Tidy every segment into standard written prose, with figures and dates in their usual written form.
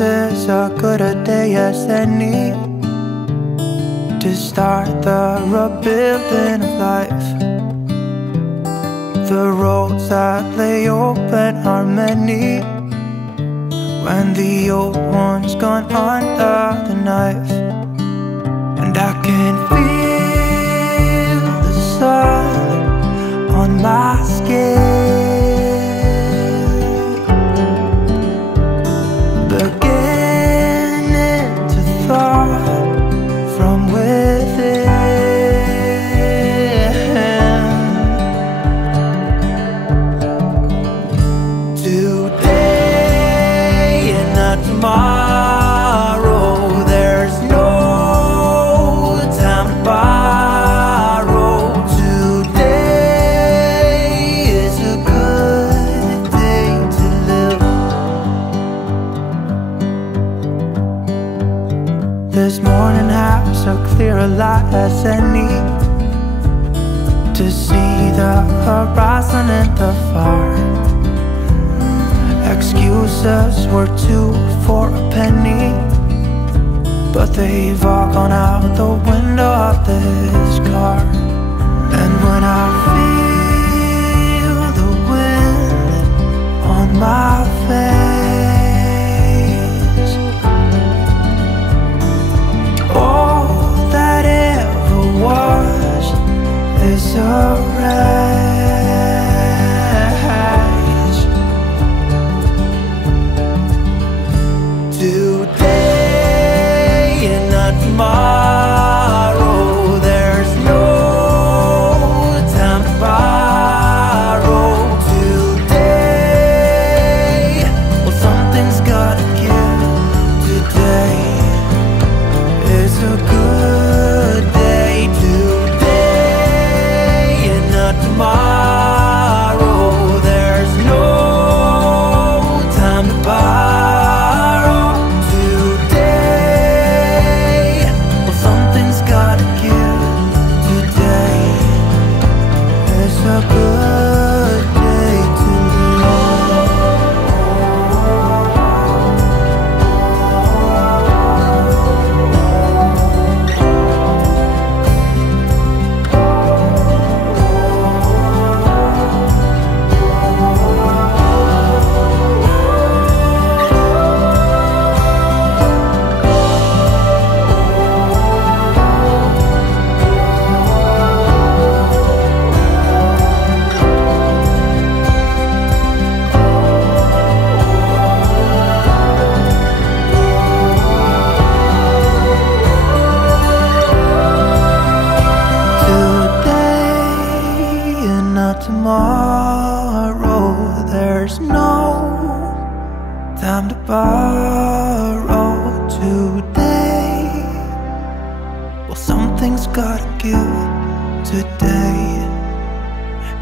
is as good a day as any to start the rebuilding of life. The roads that lay open are many when the old one's gone under the knife. And I can feel the sun on my skin, beginning to thaw from within. Today and not tomorrow, there's no time to borrow. Today is a good day to live. This morning has a clearer light as any to see the horizon and the far. Excuses were 2 for a penny, but they've all gone out the window of this car. And when I feel the wind on my face, all that ever was is a wreck. Today and not tomorrow, there's no time to borrow. Today, well, something's gotta give. Today is a good day. Today and not tomorrow, there's no time to borrow. A good day to tomorrow, there's no time to borrow. Today, well, something's gotta give. Today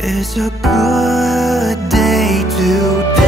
is a good day. Today